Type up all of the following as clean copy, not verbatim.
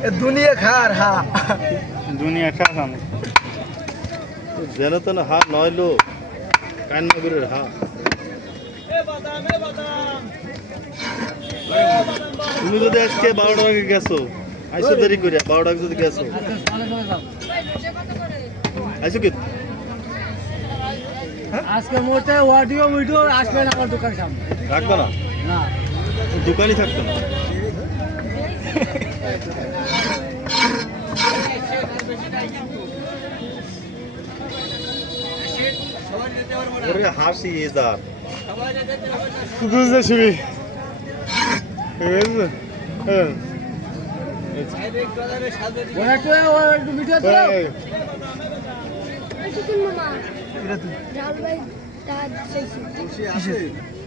दुनिया खार हा दुनिया खा खाम যেন তেন হা নইলো কান্নাগুরের হা তুমি যদি আজকে 12টা আগে গেছো আইসো দেরি করে 12টা আগে যদি গেছো আইসো কি আজকে মোটে অডিও ভিডিও আসবে না আমার দোকান সামনে রাখবা না না দোকানই থাকতো না ওরে হাসি এদার বুঝতে শুবি একটু ভিডিও তো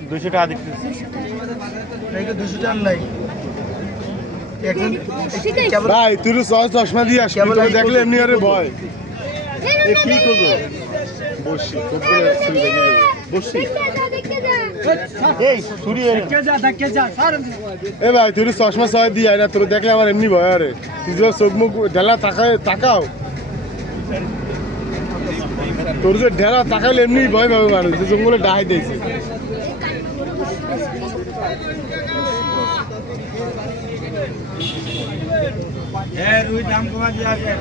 দুশো টাকা দিচ্ছি 200 টাকা নাই ভাই তুই চশমা দিয়ে আসবি দেখলে এমনি আরে ভয় কি করবো বসি বসি এই ছুরি এ ভাই তুই চশমা সবাই দিয়ে আয় না তোর দেখলে আমার এমনি ভয় আরে তুই যে চোখ মুখ ঢেলা তাকাও তোর যে ঢেলা তাকাইলে এমনি ভয় পাবে মানুষ যে জঙ্গলে ডাহাই দিয়েছে রুই দাম কমা দিয়ে আছে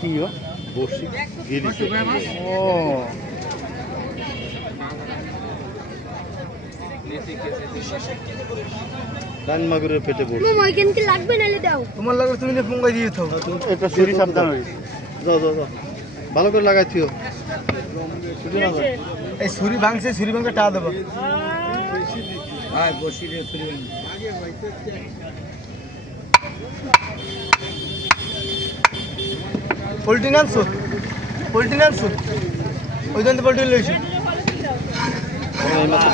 কি বসি গিলিছে ও কান মাগুরের পেটে বসি মামা ওইখান কি লাগবে নালে দাও তোমার লাগবে তুমি না ফোন করে দিয়ে দাও এটা ছুরি সাবধান হই যাও যাও যাও ভালো করে লাগাইছিও এই ছুরি ভাঙছে ছুরি ভাঙকে টা দেবো হ্যাঁ বসি রে ছুরি পোল্ট্রি আনছো ওই জন্য পোল্ট্রি লইছি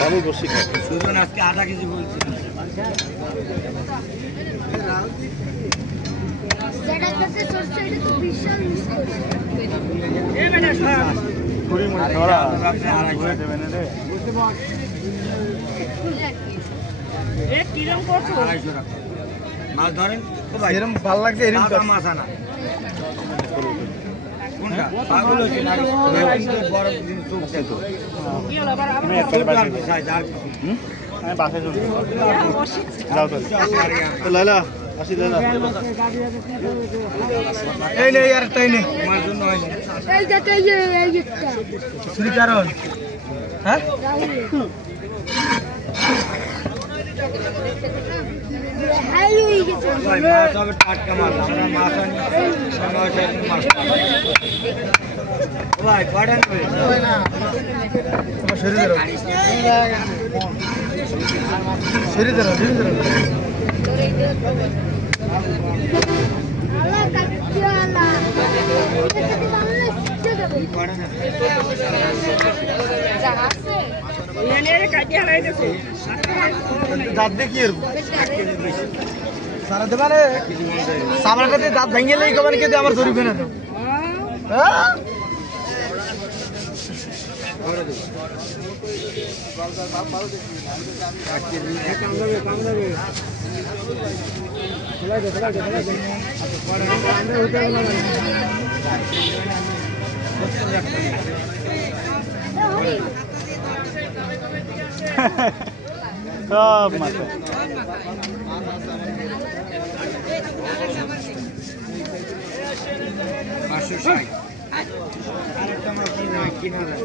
ভালোই বসি খায় সুজন আজকে আধা কেজি বলছি যেটা কাছে সরষে এটা তো বিশাল মিষ্টি ছুরি মুড়ি ধরা ঘুরে দেবেন রে মাছ ধরেন ও ভাই এরকম ভালো লাগছে এরকম দাদা মাছ আনা কোনটা পাগল হচ্ছে না বড় দিন চোখ দেখো আমি একবারে বাড়ি সাইজ আর আমি বাসে চলে যাও তো লাইলা আসি লাইলা এই নে यार তাই নে তোমার জন্য হয়নি এই যে এই একটা ছুরি কারণ হ্যাঁ হাই হয়ে গেছে ভাই মাছ হবে টাটকা মাছ আমরা মাছ আনি মাছ একটু মাছ ও ভাই কয়টা নেবে তোমার শরীর ধরো শরীর ধরো আল্লাহ কাটিয়ালা এটা তো ভালো লাগছে যাবে কয়টা নেবে যা আছে দাঁত দেখি এর সারা দেবারে সামার কাছে দাঁত ভেঙে লেই কবার কে আমার ধরিবে না তো হ্যাঁ সব মাছ পাঁচশো ষাট আরেকটা মাছ কিনা যায়